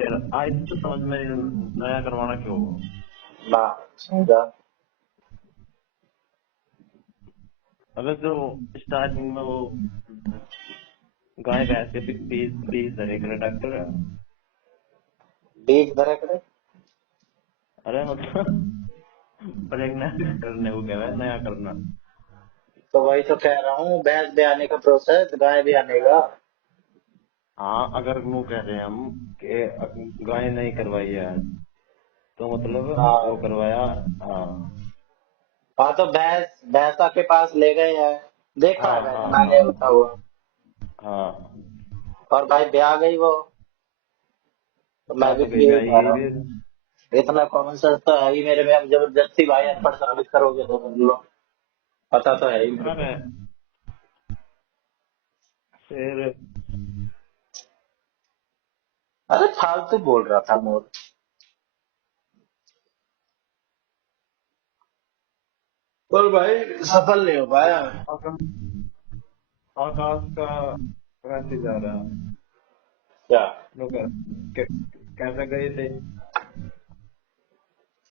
फिर आज तो समझ में नया करवाना क्यों? ना समझा। अगर जो स्टार्टिंग में वो गाय भैंस के बीज बीज धरे करे डॉक्टर। बीज धरा करे। अरे मतलब प्रेग्नेंट करने को कह रहा है, नया करना। तो वही तो कह रहा हूँ, भैंस भी आने का प्रोसेस, गाय भी आने का। हाँ, अगर वो कह रहे हैं हम कि गाय नहीं करवाई है तो मतलब वो हाँ करवाया। हाँ हाँ, तो भैंस भैंसा के पास ले गए हैं, देखा है हाँ मैंने हाँ नाले हाँ होता हुआ। हाँ। और भाई ब्याह गई वो, तो मैं क्या भी तो तो गई यही भाई कह ये रहा भी। हूँ। इतना कॉमन सेंस तो है ही मेरे में, अब जबरदस्ती भाई अनपढ़ साबित करोगे तो समझ लो। पता तो है ही मेरे को। अरे फिर अरे फालतू बोल रहा था मोर। पर भाई सफल नहीं हो पाया। आकाश आकाश का मैसेज आ रहा है। क्या? लोग कैसे गए थे?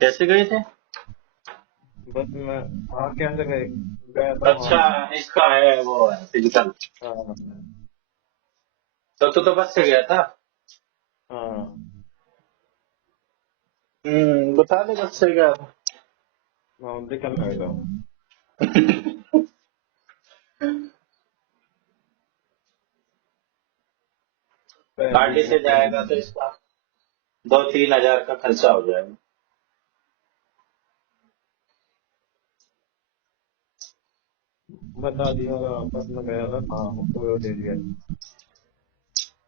कैसे गए थे? बस में। हाँ, कैसे गए? गया था अच्छा, वहाँ। इसका है वो फिजिकल। हाँ तो तू तो बस से गया था। हाँ। बता दे बस से गया था। वहाँ निकल आएगा। गाड़ी से जाएगा तो पहली इसका 2-3 हजार का खर्चा हो जाएगा। बता दिया होगा, बस में गया था। हाँ, वो दे दिया।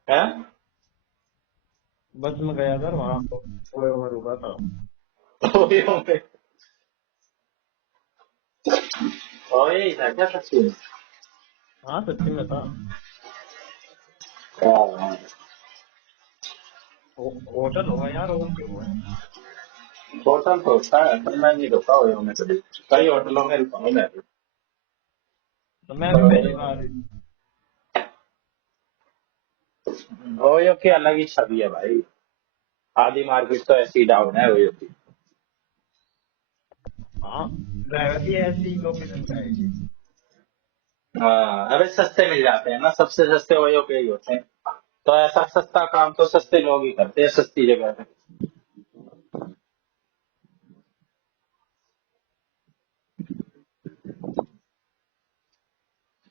है? बस में गया था वहाँ वो रुका था। ओयो में। ओए था क्या सच में? हाँ, सच्ची में था। हाँ, होटल होगा यार, और क्यों है? होटल तो होता है, पर मैं नहीं रुका ओयो में कभी। कई होटलों में रुका हूँ मैं भी। तो मैं भी पर पहली बार। ओयो की अलग ही छवि है भाई। आधी मार्केट तो ऐसी डाउन है ओयो की। हाँ, ड्राइवर की ऐसी लोकेशन पे आएगी। हाँ, अबे सस्ते मिल जाते हैं ना, सबसे सस्ते ओयो के ही होते हैं। तो ऐसा सस्ता काम तो सस्ते लोग ही करते हैं सस्ती जगह पे।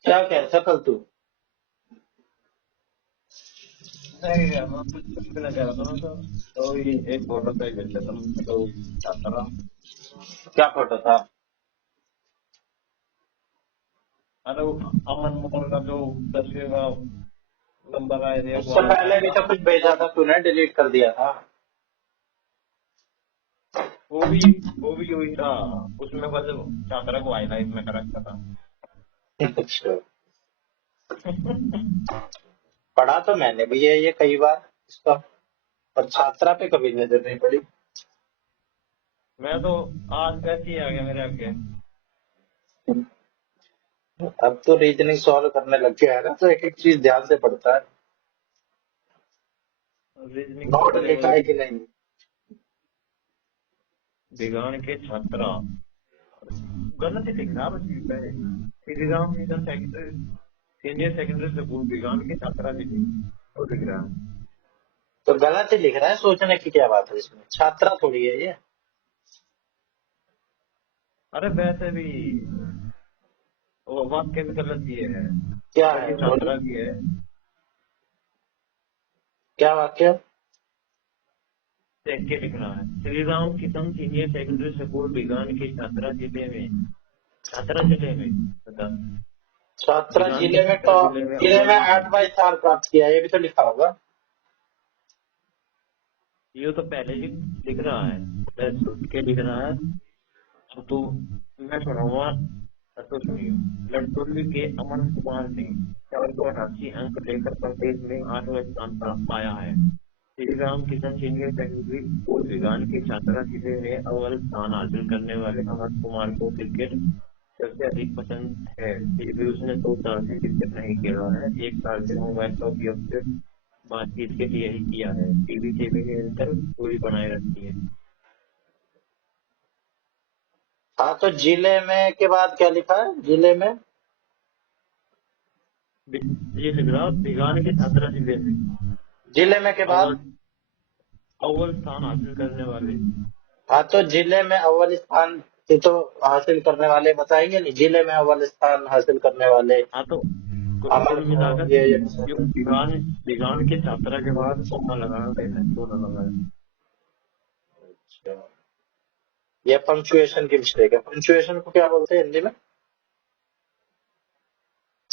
क्या कह रहा था कल तू? नहीं यार, मैं कुछ पूछना चाह रहा था ना तो ये एक फोटो पे भेज देता हूँ तो चाहता रहा। क्या फोटो था? अरे वो अमन मोल का जो 10वें का नंबर आए थे वो उससे वाला पहले भी चाहता। तो कुछ भेजा था तूने, डिलीट कर दिया था। वो भी वो भी वही था। उसमें बस चादरा को हाईलाइट में कर रखा था। अच्छा। पढ़ा तो मैंने भी है ये कई बार इसका, पर छात्रा पे कभी नजर नहीं पड़ी। मैं तो आज कैसे ही आ गया मेरे आगे। अब तो रीजनिंग सॉल्व करने लग गया है ना, तो एक एक चीज ध्यान से पढ़ता है। रीजनिंग नोट पढ़ने लिखा वाले है कि नहीं? विज्ञान के छात्रा गलत ही लिख रहा बस Shri Ram mission secondary senior secondary school विज्ञान के छात्रा जी तो लिख रहा है। तो गलत ही लिख रहा है, सोचने की क्या बात है इसमें, छात्रा थोड़ी है ये। अरे वैसे भी वो वाक्य भी गलत दिए है। क्या अगर है ये बोल? छात्रा की है क्या वाक्य? देख के लिखना है Shri Ram Kishan senior secondary school विज्ञान के छात्रा जिले में बता। छात्रा विज्ञान के जिले में तो, छात्रा जिले में जिले में अव्वल स्थान। 8/4 प्राप्त किया, ये भी तो लिखा होगा। ये तो पहले ही लिख रहा है, बस उठ के लिख रहा है। तो मैं सुनाऊंगा तो सुनिए। लड़कोली के अमन कुमार ने 488 अंक लेकर प्रदेश में 8वां स्थान पर पाया है। Shri Ram Kishan senior secondary school विज्ञान के छात्रा जिले में अव्वल स्थान हासिल करने वाले अमन कुमार को क्रिकेट सबसे अधिक पसंद है। फिर भी उसने 2 साल से क्रिकेट नहीं खेला है। 1 साल से मोबाइल का उपयोग से बातचीत के लिए ही किया है। टीवी टीवी के अंदर पूरी बनाए रखती है। हाँ, तो जिले में के बाद क्या लिखा है जिले में? ये लिख रहा भिगान के छात्रा जिले में जिले में के बाद? अव्वल अव्वल स्थान हासिल करने वाले। हाँ, तो जिले में अव्वल स्थान ये तो हासिल करने वाले बताएंगे नहीं, जिले में अव्वल स्थान हासिल करने वाले हाँ तो अमर कुल मिलाकर ये जो भिगान भिगान के छात्रा के बाद कौमा लगाना देना दोनों लगाए। अच्छा, ये पंक्चुएशन की मिस्टेक है। पंक्चुएशन को क्या बोलते हैं हिंदी में?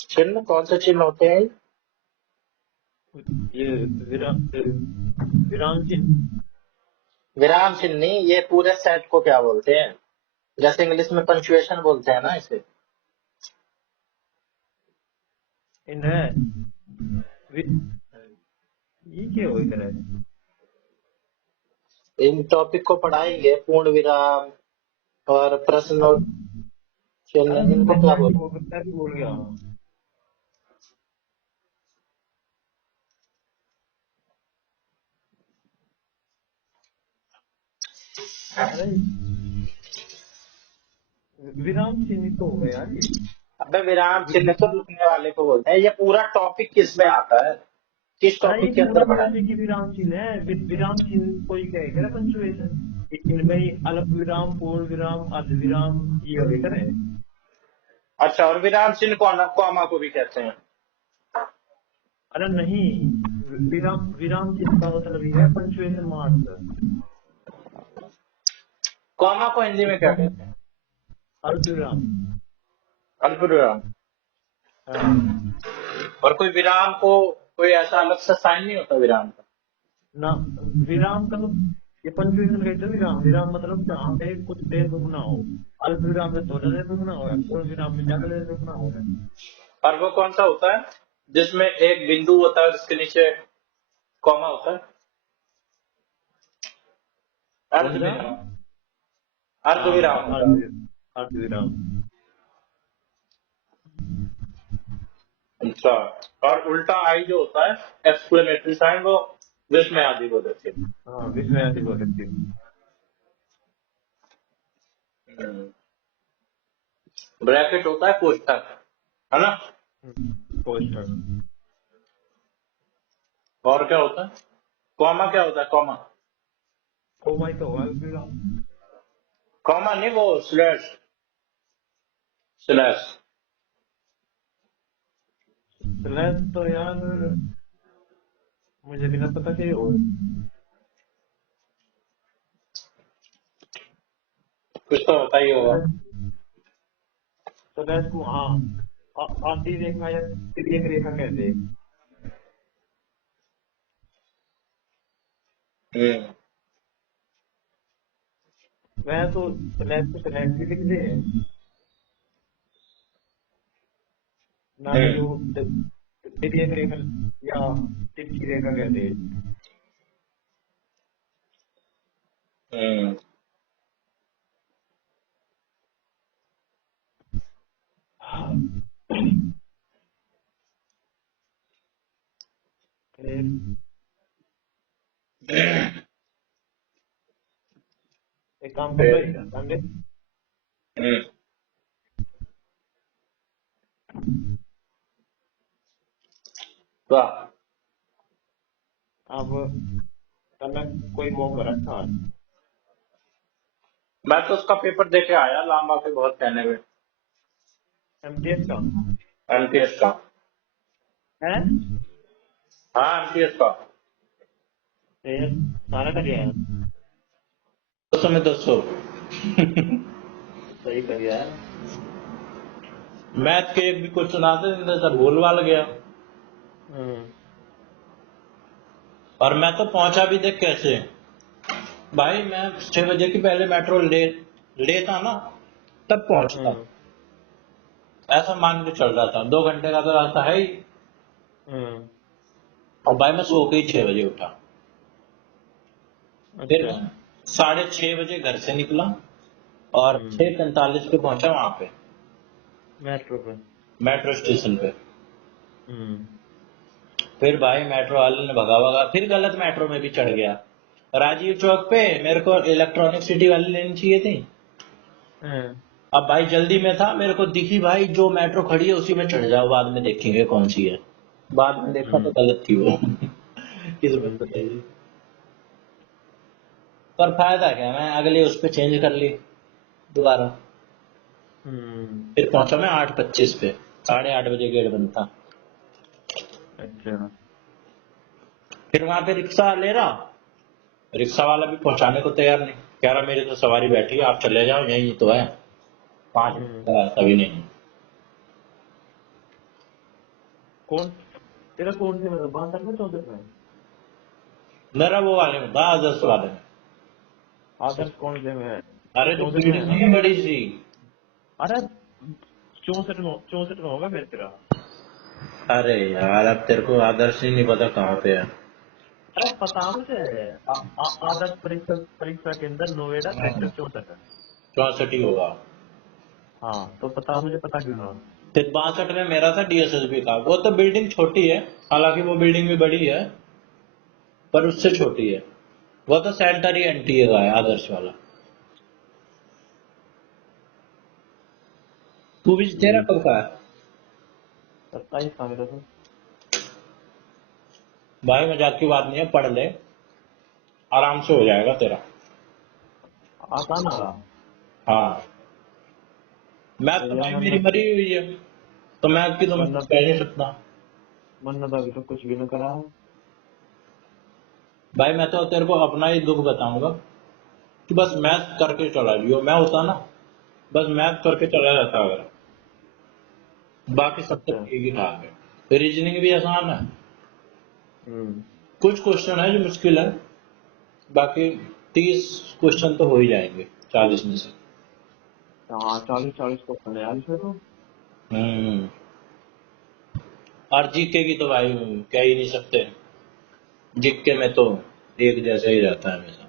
चिन्ह, कौन से चिन्ह होते हैं? ये विराम चिन्ह। विराम चिन्ह नहीं, ये पूरे सेट को क्या बोलते हैं? जैसे इंग्लिश में पंक्चुएशन बोलते हैं ना इसे। इन्हें ये क्या हो इधर है? इन टॉपिक को पढ़ाएंगे, पूर्ण विराम और प्रश्न और अरे चिन्ह, इनको क्या बोलते मैं भी बोल गया हूँ। अरे विराम चिन्ह तो हो गया यार ये। हैं? अबे विराम चिन्ह तो लिखने वाले को बोलते हैं। ये पूरा टॉपिक किस में आता है, किस अरे ये टॉपिक के पूरा अंदर पढ़ा बोलने की विराम चिन्ह है। विराम चिन्ह कोई कहेगा पंचुएशन। इनमें ही अल्प विराम, पूर्ण विराम, अर्ध विराम ये होकर है। अच्छा, और विराम चिन्ह कॉमा को भी कहते हैं? अरे नहीं, विराम विराम चिन्ह का मतलब ये है पंचुएशन मार्क। कॉमा को हिंदी में क्या कहते हैं? अर्ध विराम। अल्प विराम। हाँ। और कोई विराम को कोई ऐसा अलग सा साइन नहीं होता विराम का? ना विराम का तो ये पंचुएशन कहते हैं। विराम विराम मतलब जहाँ पे कुछ देर रुकना हो। अल्प विराम में थोड़ा देर रुकना हो, पूर्ण विराम में ज्यादा देर रुकना हो। और वो कौन सा होता है जिसमें एक बिंदु होता है और उसके नीचे कॉमा होता है? अर्ध कौन सा? विराम। अर्ध विराम होता है। अर्ध विराम। अच्छा, और उल्टा आई जो होता है एक्सक्लेमेटरी साइन, वो विस्मय आदि को देते हैं। हाँ विस्मय आदि बोल सकते हैं। ब्रैकेट होता है कोष्ठक, है ना? कोष्ठक। और क्या होता है? कॉमा क्या होता है? कॉमा कोमा ही तो हुआ अल्प विराम। कॉमा नहीं, वो स्लैश। स्लैश स्लैश तो यार मुझे बिना पता क्या हो। कुछ तो होता ही होगा। स्लैश को हाँ आधी रेखा या तिर्यक रेखा कहते हैं। हम्म वह तो स्लैश को स्लैश भी लिखते हैं ना कि वो तिर्यक रेखा या तिरछी रेखा कहते हैं। हम्म फिर एक काम कर लो फिर संडे। हम्म वाह, अब तने कोई मौका रखा है। मैं तो उसका पेपर देके आया, लांबा के बहुत कहने में। एमटीएस का एमटीएस का। है। हाँ, एमटीएस का। फिर सारा कर गया है। 200 में 200। सही कर गया है। मैथ के एक भी क्वेश्चन आते थे सब भूल भाल गया। और मैं तो पहुंचा भी देख कैसे भाई, मैं 6 बजे की पहले मेट्रो लेता ना तब पहुंचता। ऐसा मान के चल रहा था, 2 घंटे का तो रास्ता है ही। और भाई मैं सो के ही 6 बजे उठा। फिर अच्छा। मैं 6:30 बजे घर से निकला और 6:45 पे पहुंचा वहां पे मेट्रो पे। मेट्रो स्टेशन पे। फिर भाई मेट्रो वाले ने भगा भगा फिर गलत मेट्रो में भी चढ़ गया। राजीव चौक पे मेरे को इलेक्ट्रॉनिक सिटी वाली लेनी चाहिए थी। हाँ। अब भाई जल्दी में था, मेरे को दिखी भाई जो मेट्रो खड़ी है उसी में चढ़ जाओ, बाद में देखेंगे कौन सी है। बाद में देखा तो गलत थी वो। किस्मत बताइए। पर फायदा क्या, मैं अगले उस पे चेंज कर ली दोबारा। फिर पहुंचा मैं 8:25 पे, 8:30 बजे गेट बंद था। अच्छा। फिर वहां पे रिक्शा ले रहा, रिक्शा वाला भी पहुंचाने को तैयार नहीं, कह रहा मेरी तो सवारी बैठी है, आप चले जाओ यही तो है। 5 मिनट तभी नहीं। कौन तेरा कौन से मतलब 62 में 64 में? मेरा वो वाले में था, आदर्श वाले में। आदर्श कौन से में है? अरे जो 64 में है बिल्डिंग ना? नहीं है बड़ी सी। अरे 64 में होगा फिर तेरा। अरे यार अब तेरे को आदर्श ही नहीं पता कहाँ पे है। अरे पता मुझे। आदर्श परीक्षा परीक्षा केंद्र नोएडा सेक्टर 64 है। 64 ही होगा। हाँ तो पता मुझे, पता क्यों ना? फिर 62 में मेरा था डीएसएसबी का, वो तो बिल्डिंग छोटी है, हालांकि वो बिल्डिंग भी बड़ी है पर उससे छोटी है। वो तो सेंटर ही एनटीए का है आदर्श वाला। तू भी तेरा कब का है? 27 का मेरा तो। भाई मजाक की बात नहीं है, पढ़ ले आराम से हो जाएगा तेरा। आसान आ रहा। हाँ, मैथ तो यार भाई मेरी मरी हुई है, तो मैथ की तो मैं कुछ मन्नत कह नहीं सकता। मन्नत अभी तो कुछ भी न करा है। भाई मैं तो तेरे को अपना ही दुख बताऊंगा कि बस मैथ करके चला लियो, मैं होता ना बस मैथ करके चला जाता अगर, बाकी सब तो अच्छा। ठीक ही ठाक है। रीजनिंग भी आसान है, हम्म। कुछ क्वेश्चन है जो मुश्किल है, बाकी 30 क्वेश्चन तो हो ही जाएंगे 40 में से। हाँ 40 को है यार इसमें तो। हम्म। और जीके की तो भाई कह ही नहीं सकते, जीके में तो एक जैसा ही रहता है हमेशा।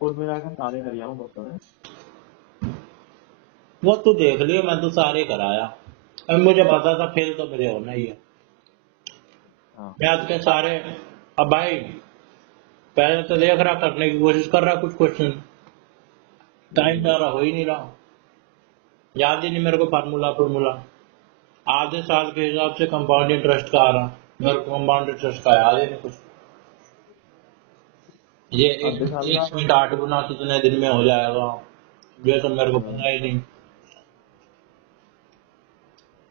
कुल मिला के सारे कर आऊँ बस है। वो तो देख लियो, मैं तो सारे कराया, अब मुझे पता था फेल तो मुझे होना ही है। हाँ। मैथ के सारे, अब भाई पहले तो देख रहा, करने की कोशिश कर रहा कुछ क्वेश्चन, टाइम जा रहा, हो ही नहीं रहा, याद ही नहीं मेरे को फार्मूला फार्मूला। आधे साल के हिसाब से कंपाउंड इंटरेस्ट का आ रहा, मेरे को कंपाउंड इंटरेस्ट का याद ही नहीं कुछ। ये आधे साल एक का। पॉइंट 8 गुना कितने दिन में हो जाएगा, ये तो मेरे को पता ही नहीं।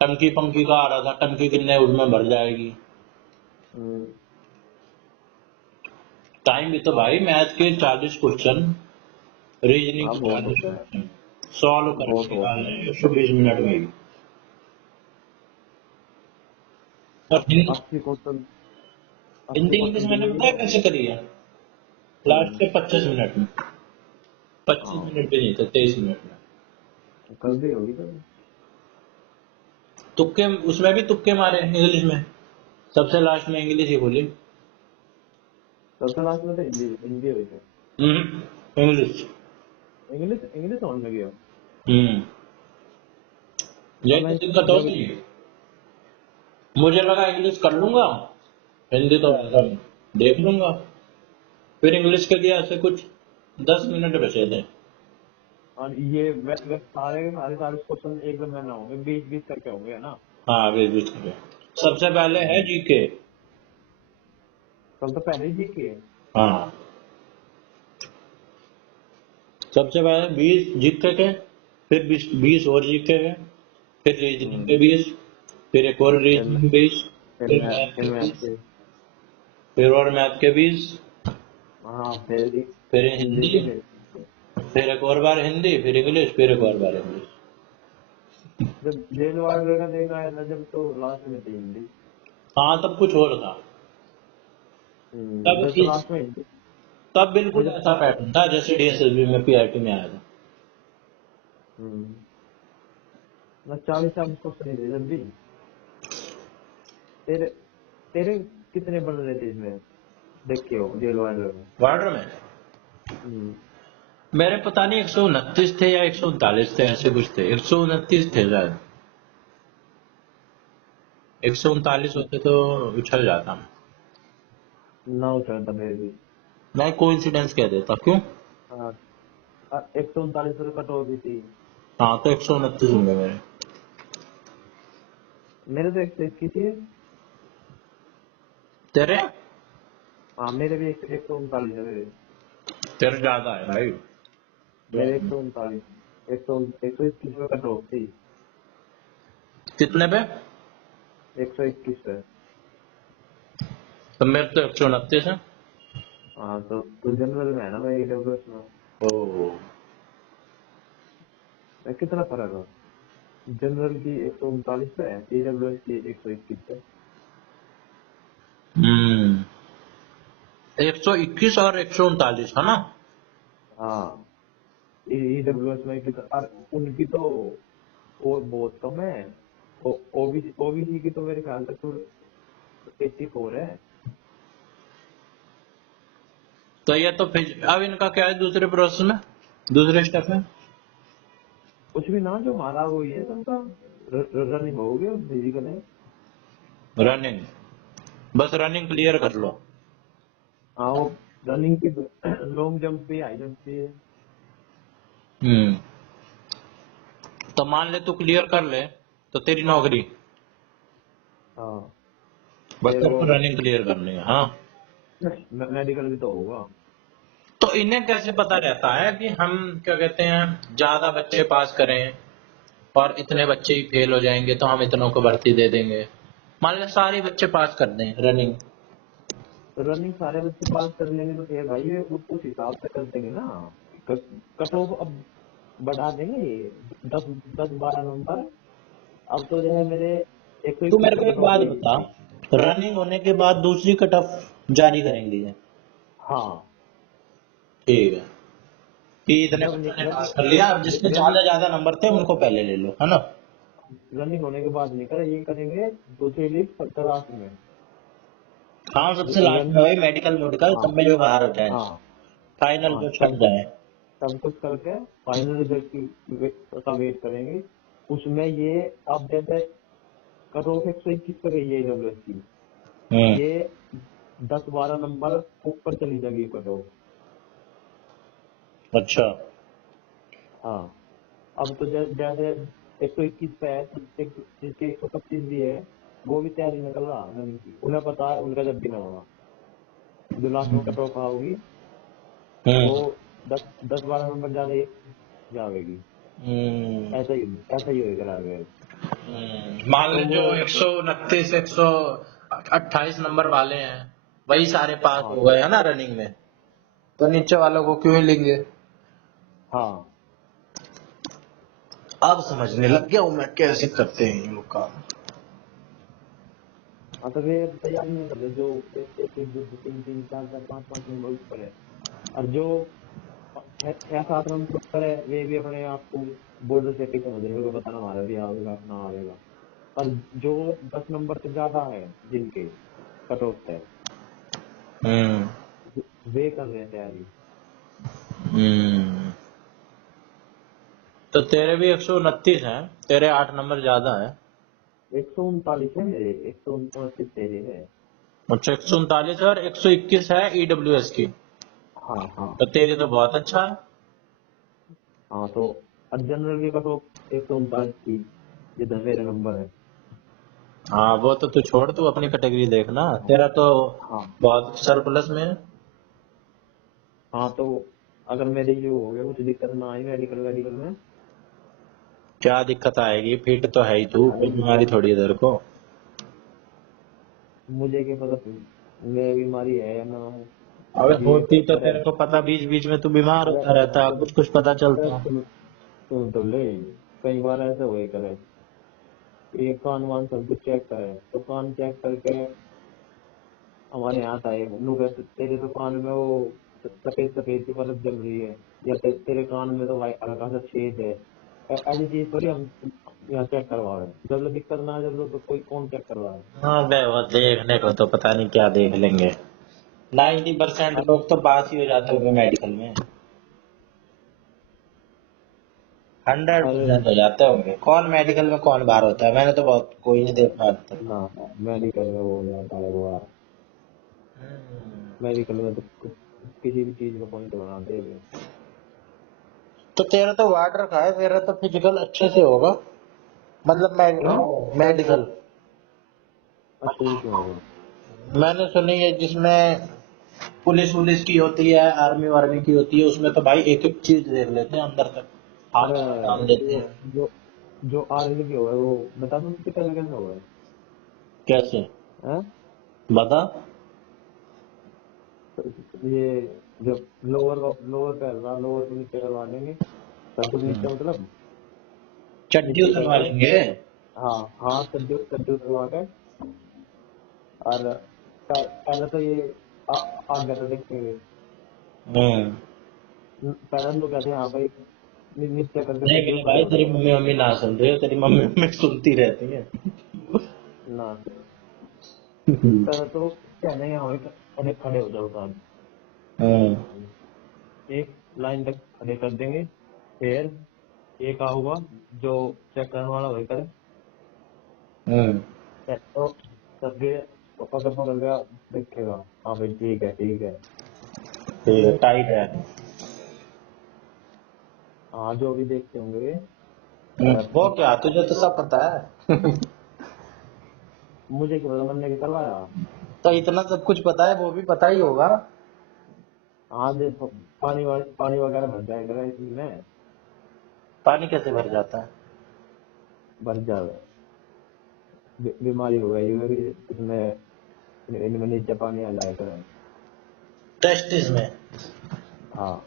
टंकी पंकी का आ रहा था, टंकी कितने उसमें भर जाएगी। हम्म। टाइम भी तो भाई मैथ के 40 क्वेश्चन, रीजनिंग हाँ के बहुत 40 होता है। क्वेश्चन सॉल्व बहुत करके होता है। निकालने 120 मिनट में ही। और Hindi 80 question. 80 Hindi English question मैंने जिंदगी पता है में। कैसे करी है, लास्ट के 25 मिनट में, 25 हाँ मिनट भी नहीं थे, 23 मिनट में। कल भी होगी तो। तुक्के, उसमें भी तुक्के मारे इंग्लिश में, सबसे लास्ट में इंग्लिश ही बोली। सबसे लास्ट में तो हिंदी हिंदी हुई थी। इंग्लिश। इंग्लिश इंग्लिश समझ में गया। हम्म। और यही मैं तो दिक्कत जब होगी, मुझे लगा इंग्लिश कर लूंगा, हिंदी तो ऐसा देख लूंगा, फिर इंग्लिश के लिए ऐसे कुछ 10 मिनट बचे थे। और ये वे सारे के सारे सारे क्वेश्चन एकदम में ना होंगे, 20 20 करके होंगे है ना? हाँ वे भी थे। सबसे पहले है जीके। कल तो पहले ही जीके है। हाँ, सबसे पहले 20 जीके के, फिर 20 और जीके के, फिर रीजनिंग के हम्म। 20, फिर एक और फिर रीजनिंग 20, फिर फिर मैं मैथ फिर के मैथ 20, के। फिर और मैथ के 20, हाँ फिर फिर हिंदी हिंदी, के फिर। फिर एक और बार हिंदी, फिर इंग्लिश, फिर एक और बार इंग्लिश। जब जेल वार्डर का देखा है ना, जब तो लास्ट में थी हिंदी। हाँ तब कुछ और था, तब जब तो इस लास्ट में हिंदी। तब बिल्कुल मुझे ऐसा पैटर्न था जैसे डीएसएसबी में पीआईटी में आया था। हम्म मैं 40 40 क्वेश्चन ही थे जब भी। तेरे तेरे कितने बन रहे थे इसमें? देख के हो जेल वार्डर में। वार्डर में हम्म। मेरे पता नहीं 129 थे या 139 थे, ऐसे कुछ थे, 129 थे शायद। 139 होते तो उछल जाता। ना उछलता मेरे भी। मैं कोइंसिडेंस कह देता, क्यों? हाँ, 139 पर कट हो गई थी। हाँ तो 129 होंगे मेरे। मेरे तो 121 थी। तेरे हाँ मेरे भी 139 है मेरे। तेरे ज्यादा है भाई। मेरे 139, 121 पे कट ऑफ थी। कितने पे? 121 पे। तो मेरे तो 129 है। हाँ तो जनरल में है ना, मैं ईडब्ल्यूएस में। ओ। कितना फर्क है? जनरल की 139 पे है, ईडब्ल्यूएस की 121 पे। 121 और 139 है ना? हाँ ईडब्ल्यूएस में और उनकी तो और बहुत कम है। ओबीसी की तो मेरे ख्याल तक तो 84 है। तो ये तो फिर अब इनका क्या है दूसरे प्रोसेस में, दूसरे स्टेप में? कुछ भी ना, जो हमारा वो ये है उनका रनिंग हो गया फिजिकल है। रनिंग, बस रनिंग क्लियर कर लो। हाँ वो रनिंग की लॉन्ग जंप भी, हाई जंप भी है। हम्म। तो मान ले तू क्लियर कर ले तो तेरी नौकरी, हाँ बस फिर तेरे वो को रनिंग क्लियर करनी है। हाँ। मेडिकल भी तो होगा। तो इन्हें कैसे पता रहता है कि हम क्या कहते हैं ज्यादा बच्चे पास करें और इतने बच्चे ही फेल हो जाएंगे तो हम इतनों को भर्ती दे देंगे? मान ले सारे बच्चे पास कर दें रनिंग। तो रनिंग सारे बच्चे पास कर लेंगे तो फिर भाई ये उस हिसाब से कर देंगे ना। कट ऑफ अब बढ़ा देंगे ये 10 10 12 नंबर। अब तो जो है मेरे एक सौ तू इक्कीस मेरे पे को कट एक ऑफ बात गई बता, थी। रनिंग होने के बाद दूसरी कट ऑफ जारी करेंगे ये? हाँ ठीक है, कि इतने जब बच्चों ने जब पास कर लिया, अब जिसके ज्यादा ज्यादा नंबर थे उनको पहले ले लो, है ना? रनिंग होने के बाद नहीं करे, ये करेंगे दूसरी लीग 70 में। हाँ सबसे लास्ट में रनिंग, वही मेडिकल मेडिकल हाँ सब में जो बाहर हो जाए, हाँ फाइनल हाँ जो छप जाए। सब कुछ करके फाइनल रिजल्ट की का वेट करेंगे। उसमें ये अब जैसे कट ऑफ 121 पे गई है डब्ल्यूएस की, हम्म। ये 10 12 नंबर ऊपर चली जाएगी कट ऑफ। अच्छा। हाँ अब तो जैसे 121 पे है तो जिसके 125 भी है वो भी तैयारी में कर रहा है रनिंग की। उन्हें पता है उनका जब भी ना होगा, जो लास्ट में कट ऑफ होगी वो हम्म। 10 10 12 नंबर ज्यादा जाएगी। हम्म। ऐसा ही होएगा आगे। मान तो ले वो जो 129 128 नंबर वाले हैं वही सारे पास हाँ हो गए है ना रनिंग में, तो नीचे वालों को क्यों ही लेंगे? हाँ अब समझने लग गया हूँ मैं कैसे करते हैं ये लोग काम। हाँ तो फिर तैयारी में कर ले, जो एक एक दो दो तीन तीन चार चार पाँच पाँच नंबर ऊपर है। और जो 6 7 नंबर ऊपर है वे भी अपने आप को बॉर्डर सेटिंग समझ रहे हैं, पता ना हमारा भी आएगा ना आएगा। पर जो 10 नंबर से ज्यादा है जिनके कट ऑफ है हम्म। वे कर रहे हैं तैयारी। हम्म। तो तेरे भी 129 हैं, तेरे 8 नंबर ज्यादा है। 139 है मेरे, 129 तेरे है। अच्छा 139 और 121 है ईडब्ल्यूएस की। हाँ हाँ तो तेरी तो बहुत अच्छा है। हाँ तो अब जनरल की कट ऑफ 139 की, ये 10 मेरा नंबर है। हाँ वो तो तू छोड़, तू अपनी कैटेगरी देखना, तेरा तो हाँ बहुत सरप्लस में है। हाँ तो अगर मेरे जो हो गया कुछ दिक्कत ना आई मेडिकल वेडिकल में। क्या दिक्कत आएगी, फिट तो है ही तू, कोई अरे बीमारी थोड़ी है तेरे को। मुझे क्या पता मेरी बीमारी है या ना है। अबे ये होती तो पर है। तेरे को पता, बीच बीच में तू बीमार अरे होता रहता, तुम कुछ कुछ पता अरे चलता। तुम तो ले, कई बार ऐसे हुए करे, ये कान वान सब कुछ चेक करे तो कान चेक करके हमारे यहाँ आए उन्होंने कहते तेरे तो कान में वो सफेद सफेद की परत जम रही है, या तेरे कान में तो भाई हल्का सा छेद है। ऐसी चीज थोड़ी हम यहाँ चेक करवा रहे हैं, जब दिक्कत ना है जब तो कोई कौन चेक करवा रहा है। हाँ बे वो देखने को तो पता नहीं क्या देख लेंगे, 90% अब लोग तो पास ही हो जाते होंगे मेडिकल में। अरे 100% हो जाते होंगे। कौन मेडिकल में कौन बाहर होता है? मैंने तो बहुत कोई नहीं देखा आज तक। ना, मेडिकल में वो हो जाता है वो। मेडिकल में तो किसी भी चीज का पॉइंट बनाते हैं। तो तेरा तो वार्ड रखा है, तेरा तो फिजिकल अच्छे से होगा, मतलब हाँ, मेडिकल। अच्छा ये क्यों होगा? मैंने सुनी है जिसमें पुलिस वुलिस की होती है, आर्मी वार्मी की होती है, उसमें तो भाई एक एक चीज देख लेते हैं अंदर तक, हाथ अरे तक डाल देते वो हैं। जो जो आर्मी की हुआ है वो बता दूं कितना कैसे हुआ कैसे? है? बता। ये जब लोअर पहनना, लोअर को नीचे करवा देंगे, सब कुछ नीचे मतलब चड्डी नीचे उतरवा करके। लेंगे। हाँ हाँ, सज्जू सज्जू करवा के। और पहले तो ये आगे तो देखेंगे। हम्म। पहले हम लोग कहते हैं हाँ भाई, नीचे करके देख सज्जू ले खड़े भाई, हो तेरी जाओ। मम्मी मम्मी ना सुन रही हो, तेरी मम्मी मम्मी सुनती रहती है। ना, पहले तो कहते हैं हाँ भाई खड़े खड़े हो जाओ साहब। हम्म। एक लाइन तक खड़े कर देंगे। फिर एक होगा जो चेक करने वाला वही करे। हम्म। तो सबके पकड़ पकड़ के देखेगा, हाँ भाई ठीक है ठीक है। ठीक है, टाइट है। हाँ जो भी देखते होंगे। वो क्या, तुझे तो सब पता है। मुझे क्या पता, मैंने क्या करवाया। तो इतना सब कुछ पता है, वो भी पता ही होगा। हाँ देखो, पानी वगैरह भर जाएगा इसमें। पानी कैसे भर जाता है? भर जाएगा, बीमारी हो गई होगी इसमें। इनमें नीचे पानी आ जाएगा। टेस्टिस में? हाँ,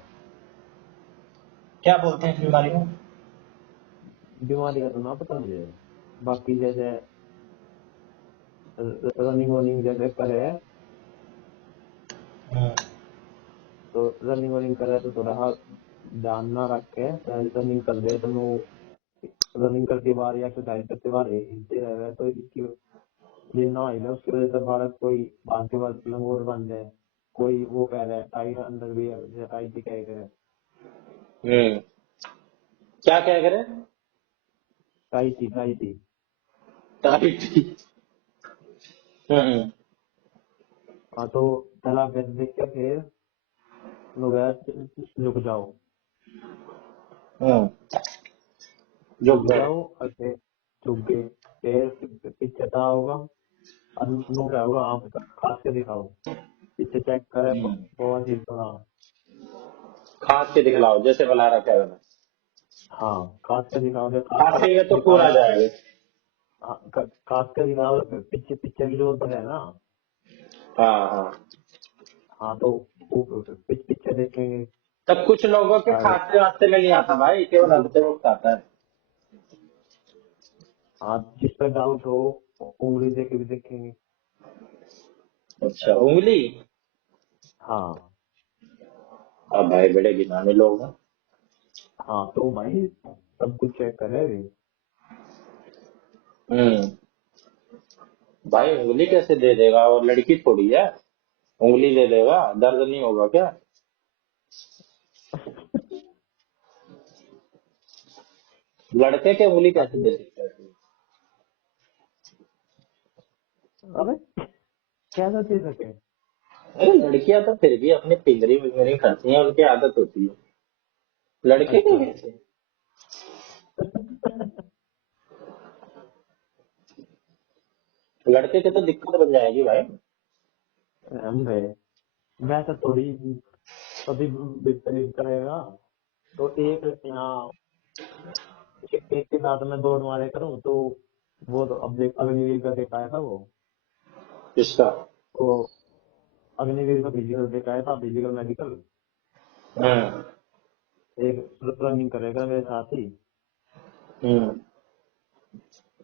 क्या बोलते हैं इस बीमारी को? बीमारी का तो ना पता मुझे। बाकी जैसे रनिंग वनिंग जैसे करे, हम्म। तो रनिंग वनिंग करे तो थोड़ा सा ध्यान ना रखे। रनिंग कर दे तो रनिंग करते बार या एक्सरसाइज करते बार हिलते रहे तो इसकी ये ना हिले, उसकी वजह से बालक कोई भाग के बाद लंगोट बन जाए। कोई वो कह रहा है टाइट अंडर भी टाइट भी कह रहे हैं। हम्म। क्या क्या करे? टाइट ही टाइट ही। टाइट। हम्म। हाँ तो चला कर देख के फिर लोग रुक जाओ। हम्म। झुक रुक गए। जाओ और फिर झुक गए। फिर पीछे था होगा और नो क्या होगा, आप खास के दिखाओ। पीछे चेक करे हम्म। बहुत ही हाँ। खांस के दिखलाओ, जैसे बना रखा है मैंने। हाँ खास के दिखाओ, जब खास के खांसेंगे तो खून दिखाओ। आ जाएगा। हाँ, खास के दिखाओ, पीछे पीछे भी जो होता है ना। हाँ हाँ। हाँ तो वो पीछे देखेंगे। तब कुछ लोगों के और खांसते वास्ते में नहीं आता भाई, केवल हंसते वक्त आता है। आप जिस पर डाउट हो उंगली देके भी देखेंगे। अच्छा, उंगली? हाँ अब भाई बड़े गिनाने लोग हैं। हाँ तो भाई सब कुछ चेक करेंगे। हम्म। भाई उंगली कैसे दे देगा, और लड़की थोड़ी है, उंगली दे देगा, दर्द नहीं होगा क्या? लड़के के उंगली कैसे दे सकता है? अबे कैसा चीज रखे? अरे लड़कियां तो फिर भी अपनी फिंगरिंग विंगरिंग करती हैं, उनकी आदत होती है। लड़के के अच्छा कैसे? लड़के के तो दिक्कत बन जाएगी भाई। हम गए वैसा थोड़ी सभी विपरीत करेगा। तो एक यहाँ एक के साथ में दौड़ मारे करूँ तो वो तो अब देख अग्निवीर का दिखाया था किसका? वो अग्निवीर का फिजिकल दिखाया था, फिजिकल मेडिकल। हम्म। एक रनिंग करेगा मेरे साथ ही। हम्म।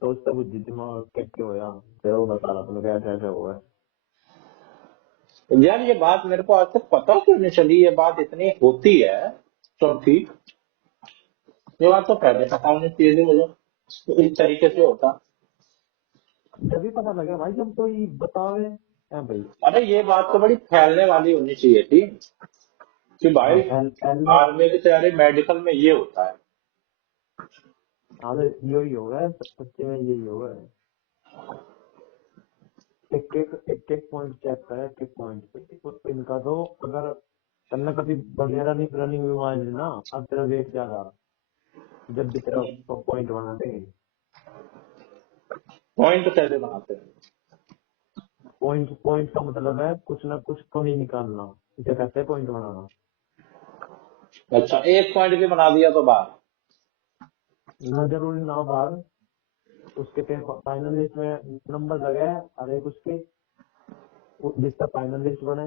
तो उसका बुद्धि दिमाग कैसे होया, फिर वो बता रहा था मेरे ऐसे ऐसे हुआ है। यार ये बात मेरे को आज तक पता क्यों नहीं चली, ये बात इतनी होती है तो ठीक। ये बात तो पहले पता होनी चाहिए थी मुझे, तो इस तरीके से होता। जब भी पता लगा भाई जब कोई बतावे। हाँ भाई। अरे ये बात तो बड़ी फैलने वाली होनी चाहिए थी कि हाँ भाई फैलने। आर्मी की तैयारी मेडिकल में ये होता है। हाँ तो यही होगा, सच्चे में यही होगा। एक पॉइंट चेक करे, एक पॉइंट इनका। तो अगर तन्ने कभी बढ़िया रनिंग में मार ली ना, अब तेरा वेट ज्यादा, जब भी तेरा पॉइंट बना देंगे। पॉइंट कैसे बनाते हैं? पॉइंट का मतलब है कुछ ना कुछ कमी निकालना, इसे कहते हैं पॉइंट बनाना। अच्छा, एक पॉइंट भी बना दिया तो बात। न जरूरी ना बाहर, उसके फाइनल लिस्ट में नंबर लगे हर एक उसके, जिसका फाइनल लिस्ट बने।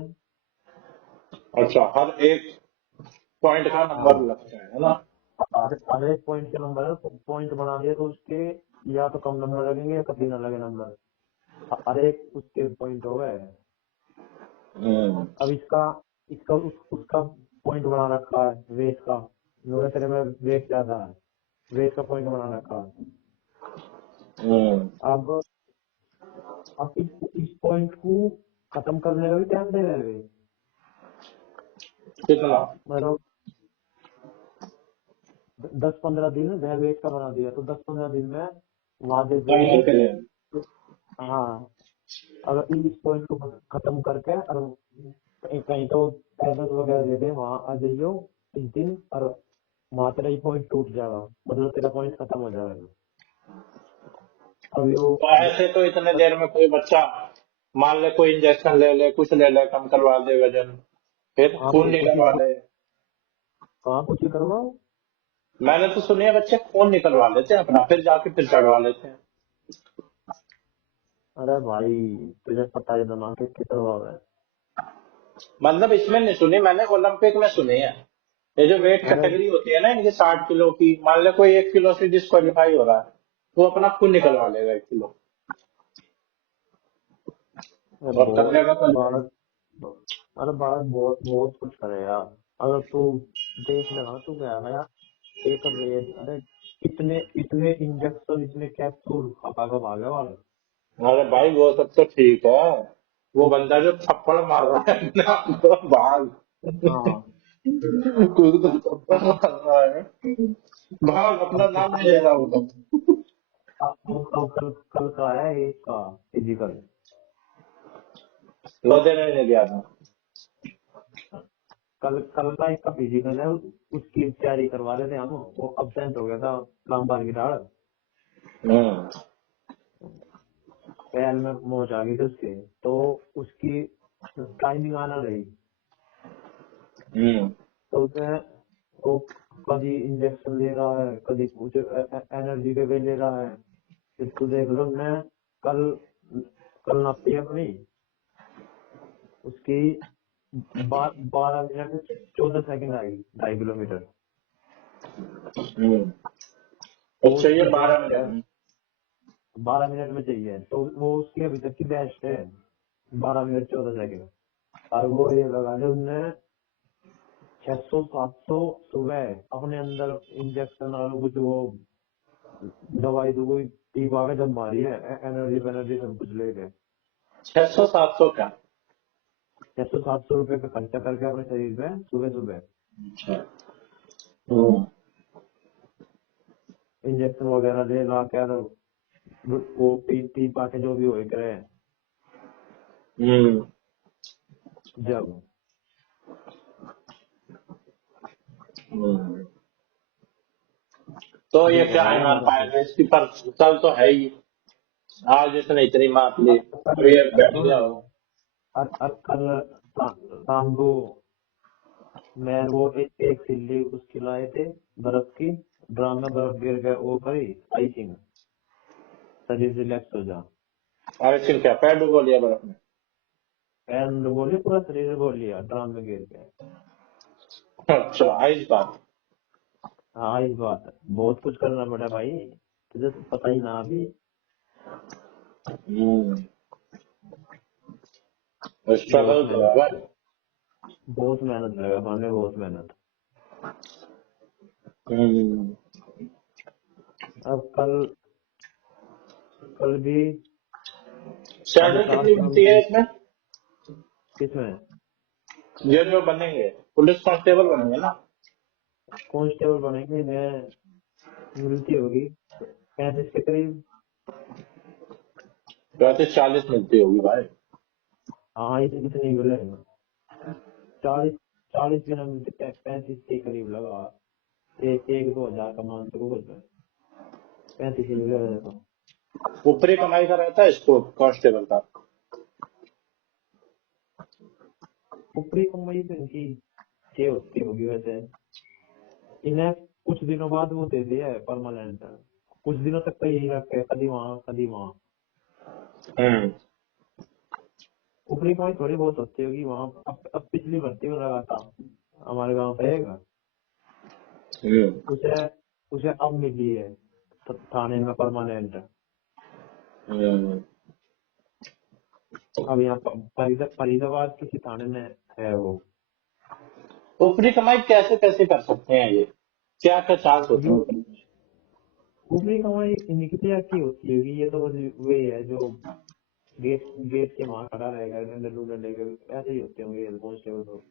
अच्छा, हर एक पॉइंट का नंबर हाँ, लगता है ना? हर एक पॉइंट के नंबर है, पॉइंट बना दिया तो उसके या तो कम नंबर लगेंगे या कभी ना लगे नंबर, हर एक उसके पॉइंट हो गए। अब इसका इसका उसका पॉइंट बना रखा है वेट का, मेरे तेरे में वेट ज्यादा है, वेट का पॉइंट बना रखा है। अब इस पॉइंट को खत्म करने का भी टाइम दे रहे हैं। कितना? मतलब 10-15 दिन वह वेट का बना दिया तो 10-15 दिन में वहां दे फाइनल के देंगे। लिए? हाँ, अगर इस पॉइंट को खत्म करके और कहीं तो पैदल वगैरह दे दे, वहां आ जाइयो इस दिन, और वहां तेरा पॉइंट टूट जाएगा, मतलब तेरा पॉइंट खत्म हो जाएगा। अभी वो तो ऐसे तो इतने देर में कोई बच्चा मान ले कोई इंजेक्शन ले ले, कुछ ले ले, कम करवा दे वजन, फिर हाँ खून निकलवा ले। कहाँ कुछ करवाओ। मैंने तो सुनी है बच्चे खून निकलवा लेते हैं अपना, फिर जाके फिर चढ़वा लेते हैं। अरे भाई, तुझे पता है ना कि कितना है। मतलब इसमें नहीं सुनी मैंने, ओलंपिक में सुनी है। ये जो वेट अरे कैटेगरी होती है ना इनकी 60 किलो की, मान ले कोई 1 किलो से डिस्क्वालीफाई हो रहा है, वो अपना खून निकलवा लेगा 1 किलो, और बहुत करने का तो। भारत, अरे भारत बहुत बहुत कुछ करे यार। अगर तू देख लेना, तू गया ना यार एक रेत, अरे इतने इतने इंजेक्शन, इतने कैप्सूल भागा भागा वाले। अरे भाई वो सब तो ठीक है, वो बंदा जो थप्पड़ मार रहा है ना, तो भाग। हाँ, कोई तो थप्पड़ मार रहा है, भाग, अपना अब नाम नहीं ले रहा वो तो। अब कल का है इसका फिजिकल। वो देने नहीं गया था। कल का इसका फिजिकल है, उसकी तैयारी करवा रहे थे हम, वो अब्सेंट हो गया था लंबा गिटार, हम्म। पैर में मोच आ गई थी उसके, तो उसकी टाइमिंग आना रही। हम्म। तो उसमें वो कभी इंजेक्शन ले रहा है, कभी कुछ एनर्जी के वे ले रहा है। फिर तू देख लो, मैं कल कल नापी अपनी, उसकी 12 मिनट 14 सेकंड आई 2.5 किलोमीटर। हम्म। वो अच्छा, ये उसकी 12 मिनट बेस्ट है, में? 12 मिनट में चाहिए, तो वो उसकी अभी तक की बेस्ट है, 12 मिनट 14 सेकंड। और वो ये लगा दे उसने 600-700 सुबह अपने अंदर इंजेक्शन और कुछ वो दवाई तो कोई टीपा के जब मारी है, एनर्जी सब कुछ लेके 600-700 का? 600-700 रुपए का खर्चा करके अपने शरीर पे सुबह सुबह अच्छा। हम्म। इंजेक्शन वगैरह ले ला के, और वो पी पाके जो भी हो करे हम्म। जब। हम्म। तो ये जब क्या भाई ही मान हमारा पाएगा इसकी, पर कल तो है ही। आज इसने इतनी माप ली, अब ये बैठ सुन, गया हो। कल शाम को मैं वो एक सिल्ली उसकी लाए थे, बर्फ की, ड्राम में बर्फ गिर गया, वो करी आइसिंग, शरीर रिलैक्स हो जा। और फिर क्या पैर डुबो लिया बर्फ में? पैर बोले पूरा शरीर बोल लिया ड्राम में गिर के। अच्छा, आई बात। हाँ, इस बात है, बहुत कुछ करना पड़ा भाई, तुझे तो पता ही ना अभी। हम्म। बहुत स्ट्रगल तो है मेहनत, भाई। बहुत मेहनत लगा हमें, बहुत मेहनत। हम्म। अब कल कल भी सैलरी 4.5 कितनी बनती है किलोमीटर। इसमें? किसमें? ये जो बनेंगे पुलिस कांस्टेबल बनेंगे ना? कांस्टेबल बनेंगे, मैं मिलती होगी 35 के करीब। 35-40 मिलती होगी भाई। हाँ इतनी मिले 40 40 के ना मिलते 35 के करीब लगा। एक 2 हजार का मान तो बोल रहे 35 ही मिले मेरे को। ऊपरी कमाई का रहता है इसको कांस्टेबल का। ऊपरी कमाई तो इनकी 6 होती होगी वैसे। इन्हें कुछ दिनों बाद वो दे दिया है परमानेंट। कुछ दिनों तक तो यही रखे कदी वहाँ कदी वहाँ। ऊपरी कमाई थोड़ी बहुत होती होगी वहाँ। अब पिछली भर्ती में लगा था हमारे गांव पे एक, उसे उसे अब मिली है थाने में परमानेंट। अब यहाँ फरीदाबाद किसी थाने में है वो। ऊपरी कमाई कैसे कैसे कर सकते हैं ये, क्या क्या चांस होते यू हैं? ऊपरी कमाई निकिता की होती होगी। ये तो बस वही है जो गेट गेट के वहां खड़ा रहेगा डंडे डंडे के ऐसे ही होते होंगे कांस्टेबल तो।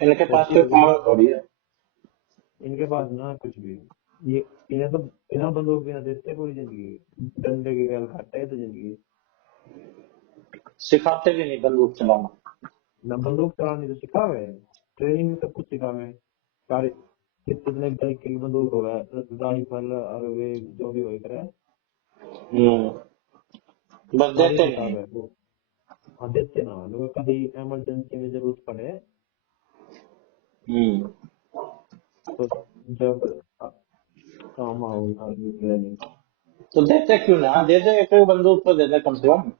इनके पास होती कोई होगी पावर थोड़ी है। इनके पास ना कुछ भी। ये इन्हें तो बिना बंदूक बिना देते पूरी जिंदगी डंडे के गैल खाते है तो जिंदगी। सिखाते भी नहीं बंदूक चलाना। ना बंदूक चलानी तो सिखावे ट्रेनिंग में सब कुछ सिखावे सारे। कितने बाइक की बंदूक होगा राइफल और वे जो भी हो करे बस सारी देते नहीं। सिखावे वो। हाँ देते ना लोग कभी इमरजेंसी में जरूरत पड़े तो जब काम आऊंगा ट्रेनिंग। तो देते क्यों ना, दे दे एक एक बंदूक तो दे दे कम से कम।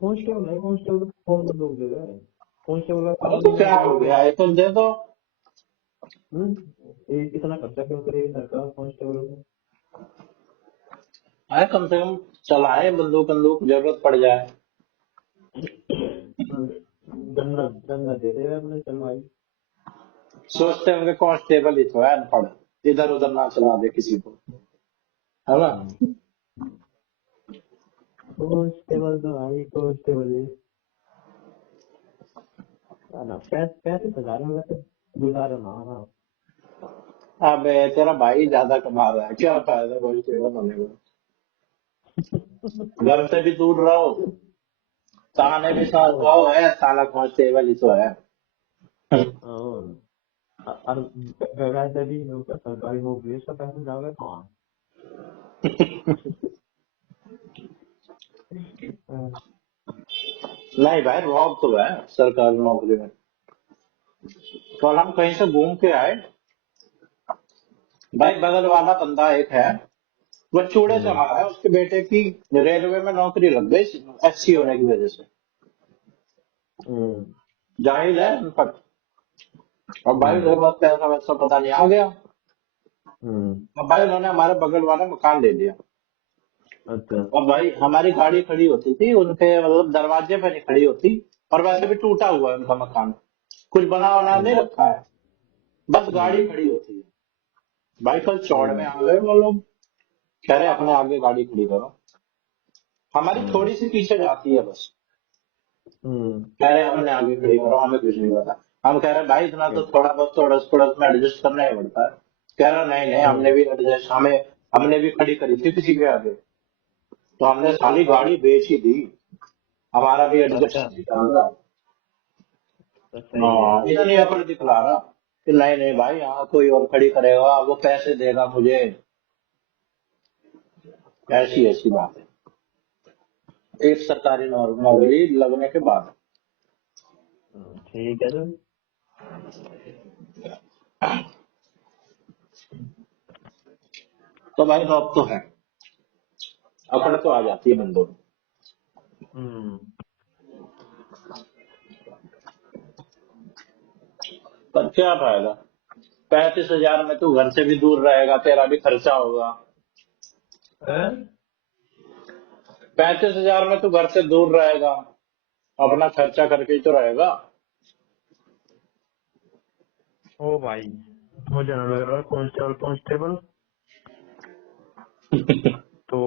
कांस्टेबल है कांस्टेबल कौन बंदूक देगा। कांस्टेबल का अरे काम तो ही क्या है हो कि गया, ये तो दे दो। इतना खर्चा क्यों करेगी सरकार कांस्टेबल में। अरे कम से कम चलाए बंदूक बंदूक, जरूरत पड़ जाए। गन्ना गन्ना दे दे अपने चल भाई। सोचते होंगे कांस्टेबल ही तो है अनपढ़, इधर उधर ना चला दे किसी को, है ना? कांस्टेबल तो भाई कांस्टेबल ही है ना। 35 हजार में वैसे गुजारा ना ना। अबे तेरा भाई ज्यादा कमा रहा है, क्या फायदा कांस्टेबल होने को? घर से भी दूर रहो, ताने भी साथ रहो, है साला कांस्टेबल ही तो है। और वैसे भी नौकर सरकारी नौकरी उसका पैसा जाएगा कहाँ। नहीं भाई, रॉब तो है सरकारी नौकरी में। कल हम कहीं से घूम के आए भाई, बगल वाला बंदा एक है, वो चूड़े चढ़ा रहा है, उसके बेटे की रेलवे में नौकरी लग गई एससी होने की वजह से। जाहिल है अनपढ़। अब भाई मेरे पास पैसा वैसा पता नहीं आ गया। अब भाई उन्होंने हमारे बगल वाला मकान ले लिया। अच्छा अब भाई हमारी गाड़ी खड़ी होती थी उनके मतलब दरवाजे पे नहीं खड़ी होती, और वैसे भी टूटा हुआ है उनका मकान, कुछ बना वना नहीं रखा है, बस गाड़ी खड़ी होती है। भाई कल चौड़ में आ गए वो लोग, कह रहे अपने आगे गाड़ी खड़ी करो, हमारी थोड़ी सी पीछे जाती है बस। कह रहे हमने आगे खड़ी करो, हमें कुछ नहीं पता। हम कह रहे भाई इतना तो थोड़ा बहुत तो अड़स पड़ोस में एडजस्ट करना ही पड़ता है। कह रहा नहीं नहीं, हमने भी एडजस्ट, हमने भी खड़ी करी थी किसी के आगे, तो हमने सारी गाड़ी बेच ही दी, हमारा भी अच्छा एडजस्ट नहीं था। तो सही है। इतनी अकड़ दिखला रहा कि नहीं नहीं भाई यहाँ कोई और खड़ी करेगा, वो पैसे देगा मुझे, ऐसी ऐसी बात है एक सरकारी नौकरी लगने के बाद। ठीक है तो तो भाई जॉब तो है, अकड़ तो आ जाती है बंदों में। पर क्या फायदा, 35 हजार में तू घर से भी दूर रहेगा, तेरा भी खर्चा होगा। हैं? 35 हजार में तू घर से दूर रहेगा, अपना खर्चा करके ही तो रहेगा। ओ भाई मुझे ना लग रहा कांस्टेबल कांस्टेबल तो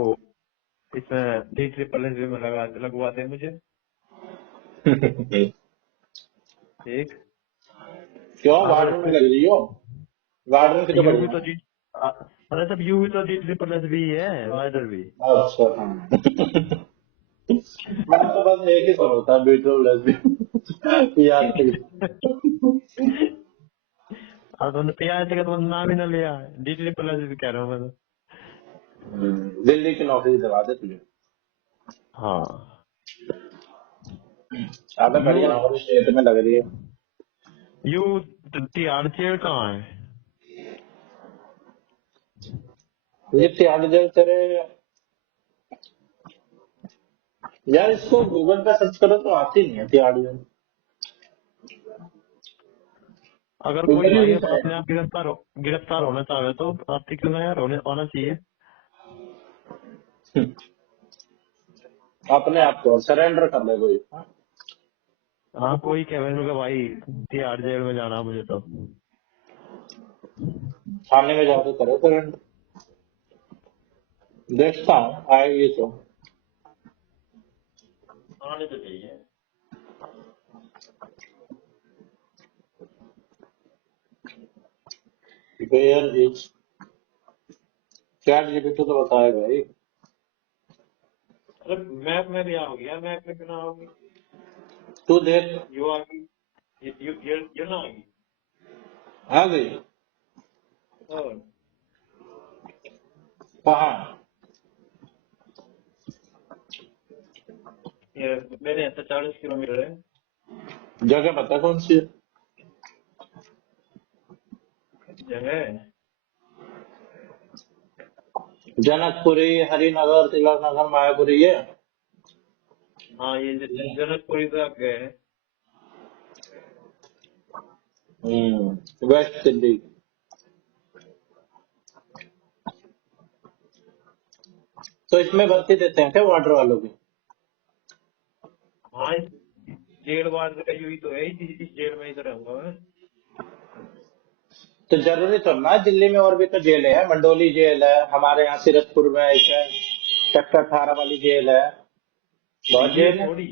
इसमें DSS में लगवा दे मुझे। ठीक क्यों, अगर वार्डन में लग रही हो? वार्डन की तो यूं भी बढ़िया तो है। जी अरे तब यू भी तो डी ट्रिपल एस भी है, वाइडर भी। अच्छा हाँ। मैंने तो बस एक ही सुना था, बीटल लेसबी याद थी। अब तुमने पीआर का तो नाम ही ना लिया, डी ट्रिपल एस भी कह रहा हूँ मैं तो। दिल्ली की नौकरी दिला दे तुझे। हाँ। ज्यादा यू बढ़िया नौकरी स्टेट में लग रही है। यू तिहाड़ जेल कहाँ है? ये त्याग जल तेरे, यार इसको गूगल पे सर्च करो तो आती नहीं है त्याग जल। अगर कोई गूगल भाई ही अपने आप गिरफ्तार होना चाहे तो आर्थिक क्यों ना यार, होना चाहिए। अपने आप को सरेंडर कर ले कोई। हाँ कोई कहे भाई तिहाड़ जेल में जाना मुझे तो। थाने में जाके करो सरेंडर। देखता हूँ आएगी तो। आने तो चाहिए। वेयर इज चैट जीपीटी तो बताए भाई। अरे मैप में भी आओगी यार, मैप में क्यों ना आओगी? तू देख। यू आ गई, ये ना आएगी। आ गई। और कहाँ? ये मेरे यहाँ से 40 किलोमीटर है। जगह पता कौन सी है? जगह, जनकपुरी, हरिनगर, तिलक नगर, मायापुरी है। हाँ ये जनकपुरी तो आप गए हैं। वेस्ट दिल्ली। तो इसमें भर्ती देते हैं क्या वाटर वालों की? हाँ इस जेल वार्ड का यही तो है, इस जेल में ही तो रहूंगा मैं। तो जरूरी तो ना, दिल्ली में और भी तो जेल है, मंडोली जेल है, हमारे यहाँ सीरतपुर में एक है, सेक्टर 18 वाली जेल है, बहुत ये जेल है। थोड़ी,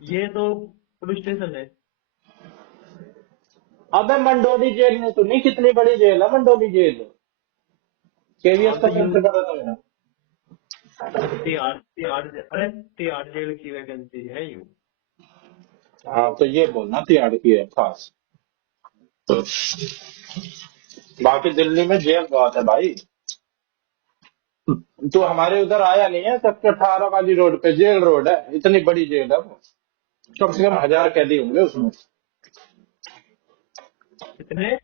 ये तो पुलिस स्टेशन है। अबे मंडोली जेल ने सुनी कितनी बड़ी जेल है मंडोली जेल, केवीएस हाँ का तो यू, सेंटर पता था। अरे तिहाड़ जेल की वैकेंसी है यू। हाँ तो ये बोलना तिहाड़ की है खास। बाकी दिल्ली में जेल बहुत है भाई। तो हमारे उधर आया नहीं है, सेक्टर 18 वाली रोड पे जेल रोड है, इतनी बड़ी जेल है वो। कम से कम 1000 कैदी होंगे उसमें। कितने?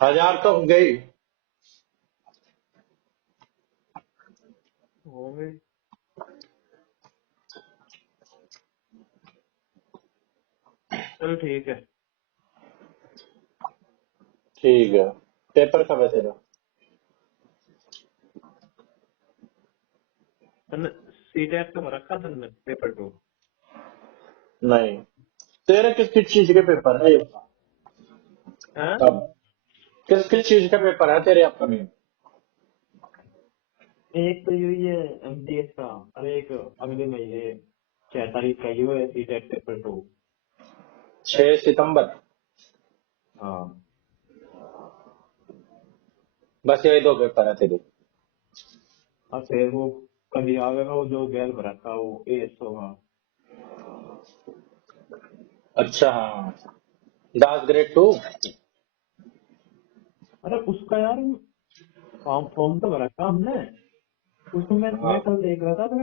1000 तो गई। होंगे। चल ठीक है। ठीक है। पेपर कब है तेरा? तूने सीटेट तो रखा था पेपर टू? नहीं। तेरे किस किस चीज के पेपर है ये बता। हाँ अब किस किस चीज का पेपर है तेरे अपकमिंग? एक तो यही है एमटीएस का, अरे एक अगले महीने 6 तारीख का यू है सीटेट पेपर 2। 6 सितंबर। हाँ। बस यही 2 पेपर है तेरे? और फिर वो कभी आवेगा वो जो गैल में रखा वो एएसओ का। अच्छा हाँ, दास ग्रेड 2। अरे उसका यार फॉर्म फॉर्म तो भरा था हमने, उसको मैं हाँ। कल देख रहा था तो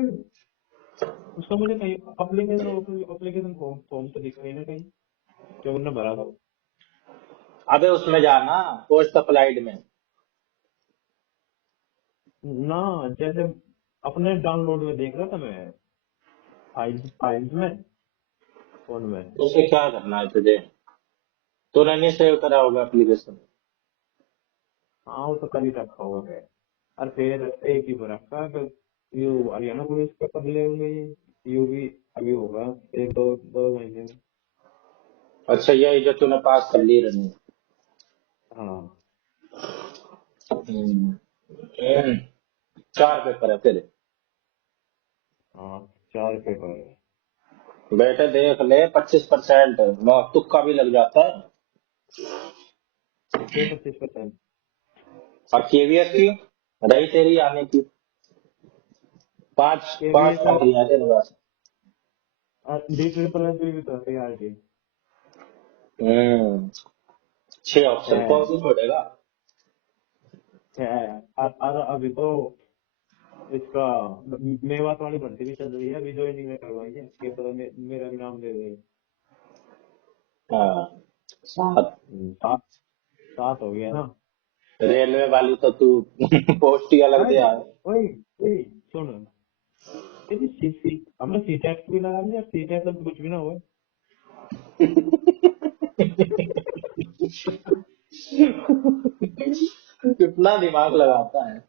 उसका मुझे कहीं एप्लीकेशन फॉर्म फॉर्म तो दिख नहीं ना कहीं जो हमने भरा था। अबे उसमें जाना, पोस्ट अप्लाइड में। ना, जैसे अपने डाउनलोड में देख रहा था मैं, फाइल्स में, फोन में। उसे क्या करना है तुझे? तूने नहीं सेव करा होगा एप्लीकेशन। हाँ वो तो कर ही रखा होगा है। और फिर एक ही पर रखा कि यू हरियाणा पुलिस का कब ले होंगे ये, यू भी अभी होगा एक दो दो महीने में। अच्छा यही जो तूने पास कर ली रही। हाँ। 4 पेपर है तेरे। हाँ 4 पेपर है। बेटे देख ले, 25% तुक्का भी लग जाता है। ये 25%। और केवीएस की रही तेरी आने की, पांच पांच केवीएस नौकरी है तेरे पास। डी ट्रिपल एस भी तो है यार की 6 ऑप्शन है कौन सी छोड़ेगा। है और अभी तो इसका मेवात वाली भर्ती भी चल रही है, अभी ज्वाइनिंग में करवाई है कि तो मेरा भी नाम दे देंगे। हाँ 7। 7 7 हो गया ना। रेलवे वाली तो तू पोस्ट ही अलग दे अरे आए। ओए ओए सुन, तेरी सीसी हमने सीटेट भी लगा लिया, सीटेट तो कुछ भी ना हुआ। कितना दिमाग लगाता है।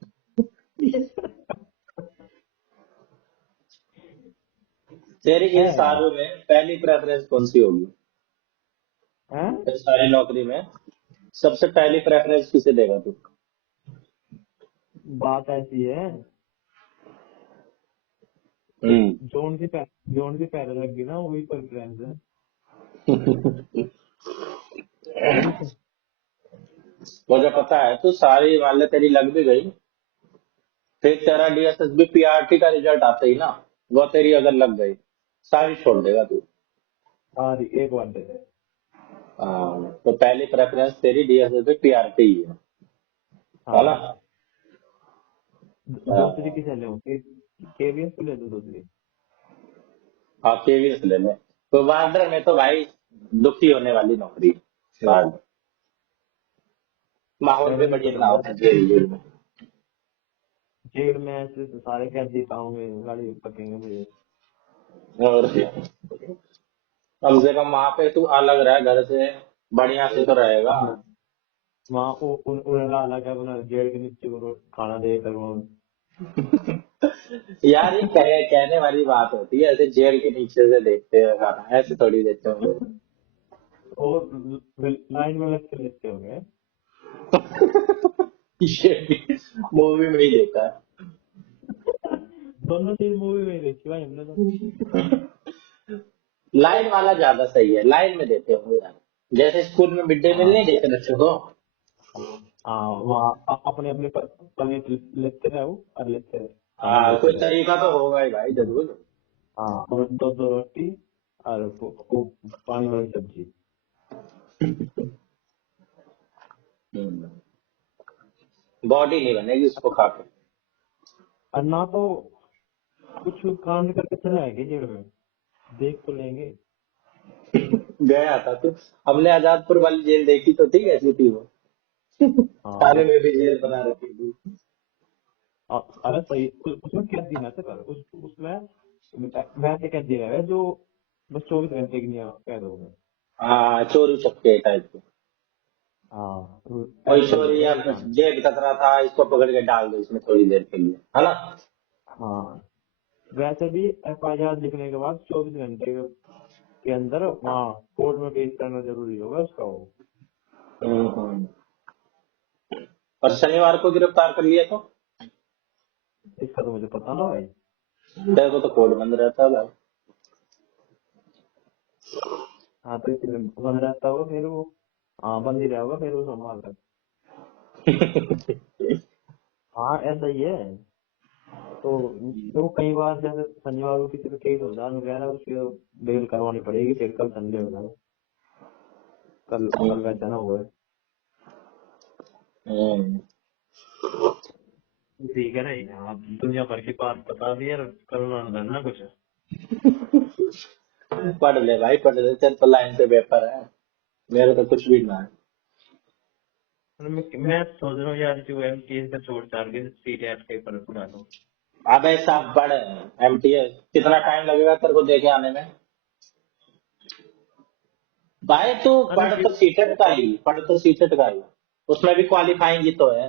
तेरी इन है सारों में पहली प्रेफरेंस कौन सी होगी। हैं? इन सारी नौकरी में सबसे पहली प्रेफरेंस किसे देगा तू। बात ऐसी है, हम्म। जोन की पैर लग गई ना, वही प्रेफरेंस है। मुझे पता है तू सारी मान ले तेरी लग भी गई, फिर तेरा डीएसएसबी पीआरटी का रिजल्ट आते ही ना, वो तेरी अगर लग गई सारी छोड़ देगा तू। हाँ एक बार दे दे। तो पहली प्रेफरेंस तेरी डीएसएसबी पीआरटी ही है ना। हाँ दूसरी हाँ किसे ले, केवीएस की ले दो दूसरी। हाँ केवीएस ले ले। तो वार्डर में तो भाई दुखी होने वाली नौकरी है। वार्डर माहौल भी मैंने नहीं बढ़िया पता ना होगा, होता जेल में। जेल में ऐसे तो सारे कैदी पाऊंगे, गाड़ी पकेंगे मुझे। और कम से कम वहां पे तू अलग रह घर से, बढ़िया से तो रहेगा। वहाँ उन्हें लाला क्या बना, जेल के नीचे को खाना दे कर वो। यार ये कहने वाली बात होती है, ऐसे जेल के नीचे से देखते हैं खाना, ऐसे थोड़ी देते होंगे। और लाइन में लग के लेते होंगे। ये भी मूवी में ही देखा दोनों चीज मूवी में ही देखी भाई हमने तो। है। लाइन वाला ज्यादा सही है, लाइन में देते होंगे यार, जैसे स्कूल में मिड डे मील हाँ नहीं देते बच्चों को। हाँ वहाँ अपने अपने प्लेट लेते रहो और लेते रहो, खाना कोई लेते रहो। तरीका तो होगा ही भाई जरूर। हाँ और दो दो रोटी और पानी वाली सब्जी। बॉडी नहीं बनेगी उसको खा के। और ना तो कुछ कांड करके चले आएंगे जेल में, देख तो लेंगे। गया था तू, हमने आजादपुर वाली जेल देखी तो थी, कैसी थी वो। हाँ थाने में भी जेल बना रखी थी। अरे सही उसमें कैदी ना कर उसमें वैसे कैदी रहे जो बस 24 घंटे की नहीं कैद हो गए। हाँ चोरी चक्के टाइप के। हाँ कोई ऐसे चोरी होगा या ये कांड। जेब कतरा रहा था, इसको पकड़ के डाल दो इसमें थोड़ी देर के लिए, है ना। हाँ वैसे भी एफआईआर लिखने के बाद 24 घंटे के अंदर वहाँ कोर्ट में पेश करना जरूरी होगा उसका वो। हम्म। और शनिवार को गिरफ्तार कर लिया तो इसका तो मुझे पता ना भाई। तेरे को तो कोर्ट बंद रहता है भाई। हाँ तो इसलिए बंद रहता होगा फिर वो। हाँ बंद ही रहेगा फिर वो सोमवार तक। हाँ ऐसा ही है। तो कई बार जैसे शनिवार को किसी का केस होता है वगैरह, उसकी बेल करवानी पड़ेगी, फिर कल संडे होगा। कल कल वैसा ना हुआ। हम्म। ठीक है ना, आप दुनिया भर की बात बता दी यार, करना धरना कुछ। पढ़ ले भाई पढ़ ले, तेरे तो लाइन पे पेपर है, मेरे तो कुछ भी ना है। मैं सोच रहा हूँ यार जो एमटीएस का छोड़ छाड़ के सीटेट के पर बना दूं। अबे साहब पढ़, एमटीएस कितना टाइम लगेगा तेरे को देके आने में। भाई तू अरे पढ़ तो सीटेट का ही, पढ़ तो सीटेट का ही, उसमें भी क्वालिफाइंग ही तो है,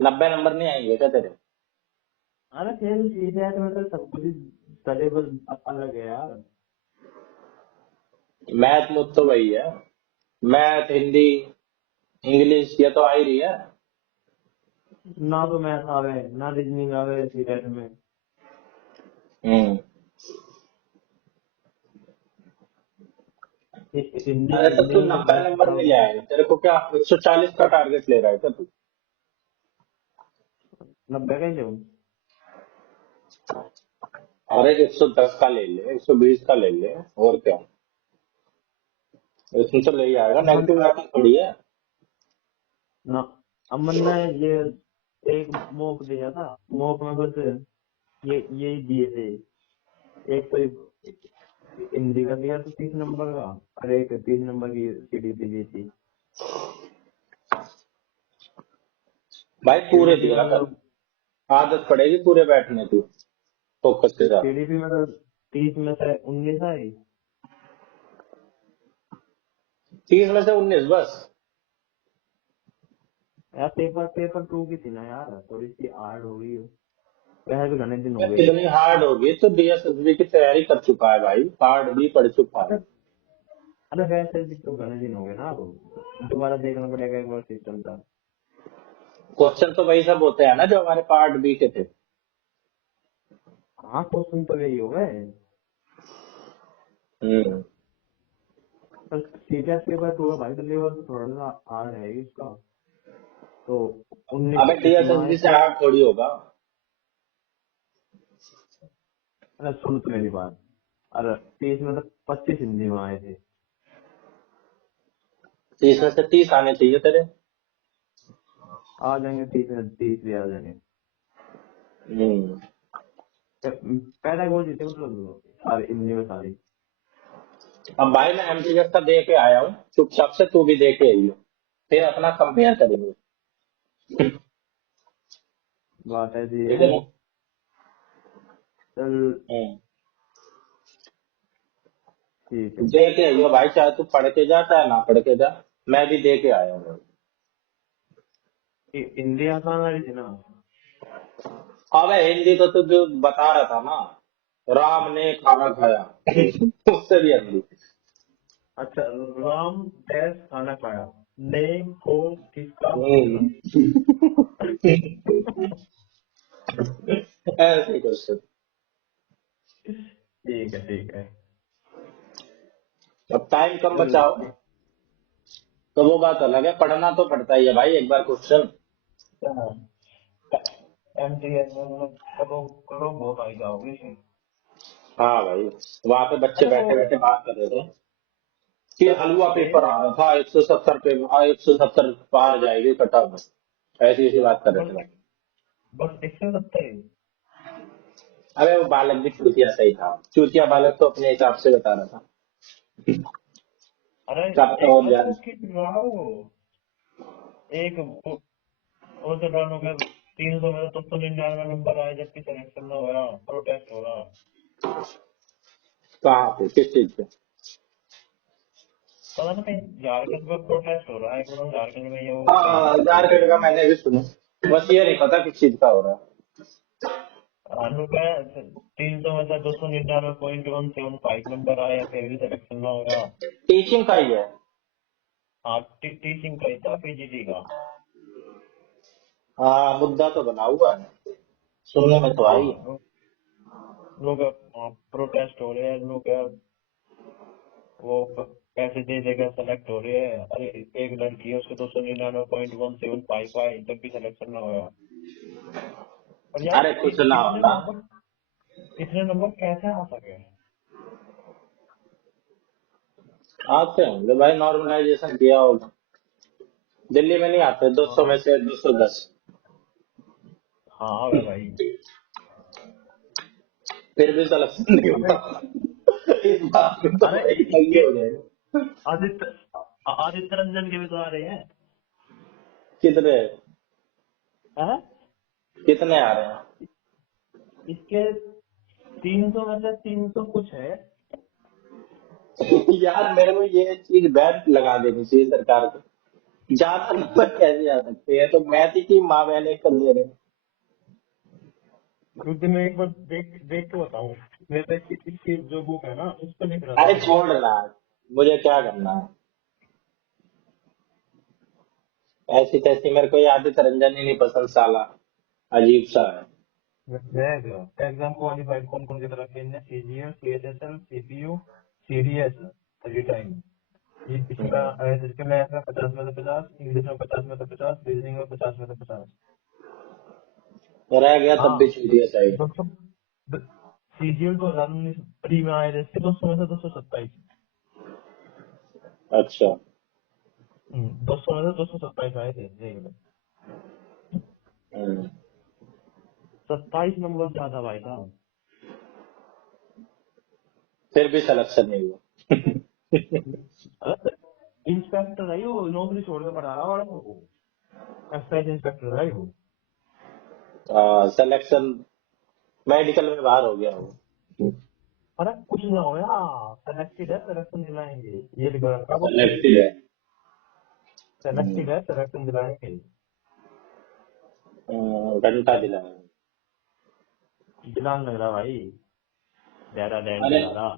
90 नंबर नहीं आएंगे क्या तेरे। अरे फिर सीटेट में तो सब कुछ सिलेबस अलग है यार। मैथ मुझ तो वही है, मैथ हिंदी इंग्लिश ये तो आ ही रही है। ना तो मैथ आवे ना रीजनिंग आवे सीटेट में। हम्म। हिंदी अरे तो हिंदी तू में तो 90 नंबर नहीं बहुत। आएगा, तेरे को क्या 140 का टारगेट ले रहा है क्या तू। 90 का ही लूं? अरे 110 का ले ले, 120 का ले ले, और क्या। इसमें तो ले ही आएगा, अमन नेगेटिव मार्किंग थोड़ी है। ना, अमन ने ये एक मॉक दिया था, मॉक में बस ये यही दिए थे। एक तो हिंदी का दिया था 30 नंबर का, और एक 30 नंबर की सीडीपी दी थी। भाई पूरे सीडीपी दिया का कर, मतलब आदत पड़ेगी पूरे बैठने की, फोकस के साथ। सीडीपी में तो 30 में से 19 आई। 30 में से 19 बस। यार पेपर पेपर 2 की थी ना यार, थोड़ी सी हार्ड हो गई। वैसे भी घने दिन हो यार गए। कितनी हार्ड होगी, तो डीएसएसबी की तैयारी कर चुका है भाई, हार्ड भी पढ़ चुका है। अरे अरे वैसे भी तो घने दिन हो गए ना, अब दोबारा देखना पड़ेगा एक बार सिस्टम का। क्वेश्चन तो वही सब होते हैं ना जो हमारे पार्ट बी के थे। हाँ क्वेश्चन तो यही हो गए, हम्म। पर सीरियस पेपर 2 है भाई, तो लेवल तो थोड़ा सा हार्ड है इसका। तो 19 अबे इसमें आए डीएसएसबी से थे। हार्ड थोड़ी होगा। अरे सुन तो मेरी बात, अरे 30 में तो 25 हिंदी में आए थे। 30 में से 30 आने चाहिए तेरे। आ जाएंगे 30 में 30 भी आ जाएंगे। हम्म। पैडागोजी थे मतलब सारी हिंदी में सारी। अब भाई मैं एमटीएस का दे के आया हूँ, चुपचाप से तू भी दे के आई हो, फिर अपना कंपेयर करेंगे। बात ऐसी ठीक है। है ना। चल हम्म। ठीक है। दे के आई हो भाई, चाहे तू पढ़ के जा चाहे ना पढ़ के जा, मैं भी दे के आया हूँ। हिंदी आसान वाली थी ना। अबे हिंदी तो तू जो बता रहा था ना, राम ने खाना खाया उससे भी हिंदी। अच्छा, राम डैश खाना खाया, नेम को किसका हम्म। पूछना। ऐसे क्वेश्चन। ठीक है ठीक है। अब टाइम कम चल बचाओ तो वो बात अलग है, पढ़ना तो पड़ता ही है भाई एक बार क्वेश्चन। एमटीएस में मतलब करो करो बहुत आई जाओगे इसमें। हाँ भाई, वहां पे बच्चे अरे वो बैठे बैठे बात कर रहे थे कि हलवा पेपर ये आ रहा था 170 पे, 170 पार जाएगी कटा हुआ, ऐसी ऐसी बात कर रहे थे बस भाई। बस 170 ही। अबे वो बालक भी चूतिया सही था, चूतिया बालक तो अपने हिसाब से बता रहा था। अरे अब तो एक और अरे ज्यादा। वो किस रहा वो एक वो तो रन हो गया। 300 में तो 99 नंबर आया, जबकि सिलेक्शन ना हो रहा, प्रोटेस्ट हो रहा। कहाँ पे, किस चीज पे? पता नहीं कहीं झारखंड में प्रोटेस्ट हो रहा है, मतलब झारखंड में ये वो कहीं हाँ होटल झारखंड का में। मैंने भी सुना, बस ये नहीं पता किस चीज का हो रहा है। अनु का 300 में से 299.175 नंबर आया, फिर भी सिलेक्शन ना हो रहा। टीचिंग का ही है। हाँ टीचिंग का ही था, पीजीटी का। हाँ मुद्दा तो बना हुआ है, सुनने में तो आई है। हाँ लोग प्रोटेस्ट हो रहे हैं, लोग वो पैसे दे देकर सेलेक्ट हो रहे हैं। अरे एक लड़की है, उसके 299.175 आए, जब भी सिलेक्शन ना हुआ। और यार अरे कुछ ना हो ना। इतने नंबर कैसे आ सके। आते होंगे भाई, नॉर्मलाइजेशन किया होगा। दिल्ली में नहीं आते 200 में हाँ से 210, हाँ भाई। फिर भी सिलेक्शन नहीं अबे हुआ। इस बात में तो अरे भाई इसके दंगे हो गए। आदित्य आदित्य रंजन के भी तो आ रहे हैं। कितने, हैं? कितने आ रहे हैं? इसके 300 में से 300 कुछ है। यार मेरे को ये चीज बैन लगा देनी चाहिए सरकार को, ज्यादा नंबर कैसे आ सकते हैं, तो मैथ की माँ बहने कर दे रहे हैं। क्योंकि मैं एक बार देख देख के बताऊं, मेरे पे इसकी जो बुक है ना, उस पर लिख रहा था अरे मैं। छोड़ ना, मुझे क्या करना है, ऐसी तैसी मेरे को ये आदित्य रंजन ही नहीं पसंद साला, अजीब सा है। एग्जाम क्वालिफाइड कौन कौन की तरफ है? CGL, CHSL, CPU, CDS, time. ये इसका इसके मैथ में 50 में से 50, इंग्लिश में 50 में से 50, रीजनिंग में 50 में से 50। रह गया तब हाँ भी छू दिया चाहिए। 200 सीजीएल 2019 प्री में आए थे इसके 200 में से 227। अच्छा। 200 में से 227 आए थे देख लो। हम्म, 27 नंबर ज्यादा भाई साहब। फिर भी सिलेक्शन नहीं हुआ। इंस्पेक्टर है वो, नौकरी छोड़ के पढ़ा रहा वाला वो, एक्साइज इंस्पेक्टर है वो। सिलेक्शन मेडिकल में बाहर हो गया वो। अरे कुछ ना हो यार, सेलेक्टेड है सिलेक्शन दिलाएंगे, ये लिखा रखा है उसमें। सेलेक्टेड है। सेलेक्टेड है सिलेक्शन दिलाएंगे। घंटा दिलाया। दिलाने लग रहा भाई, डेरा डेंट अरे दिला रहा।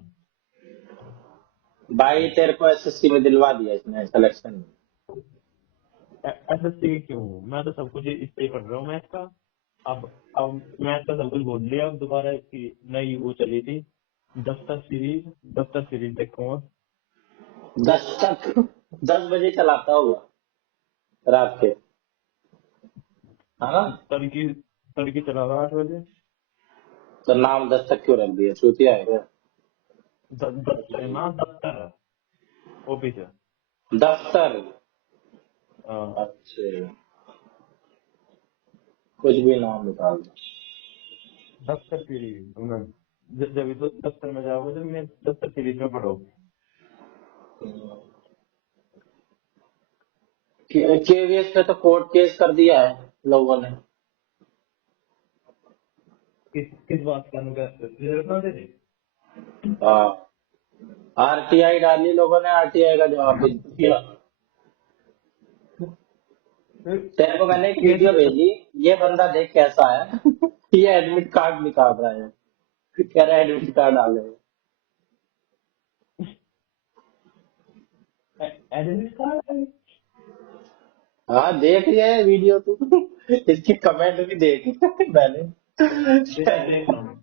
भाई तेरे को एसएससी में दिलवा दिया इसने सिलेक्शन। एसएससी क्यों, मैं तो सब कुछ इस पे पढ़ रहा हूँ मैथ का। अब मैथ का सब कुछ बोल दिया, अब दोबारा इसकी नई वो चली थी, दफ्तर सीरीज देखूंगा। 10 तक 10 बजे चलाता होगा रात के, है ना? तड़की चला रहा 8 बजे। तो नाम 10 तक क्यों रख दिया, चूतिया है क्या? दफ्तर ना, दफ्तर ऑफिस है। दफ्तर। हाँ, अच्छा, कुछ भी नाम निकाल दो। दफ्तर सीरीज जब भी तो दफ्तर में जाओगे तो मैं दफ्तर सीरीज में पढ़ोगे। केवीएस पे तो कोर्ट केस कर दिया है लोगों ने। किस बात का रिजल्ट ना दे दे। हाँ, आरटीआई डाली लोगों ने, आरटीआई का जवाब भी नहीं दिया। तेरे को मैंने एक केस वीडियो भेजी, ये बंदा देख कैसा है। ये एडमिट कार्ड निकाल रहा है, कह रहा है एडमिट कार्ड आ गए। एडमिट कार्ड हाँ देख ये वीडियो तू। इसकी कमेंट भी देख मैंने। देख रहा हूँ।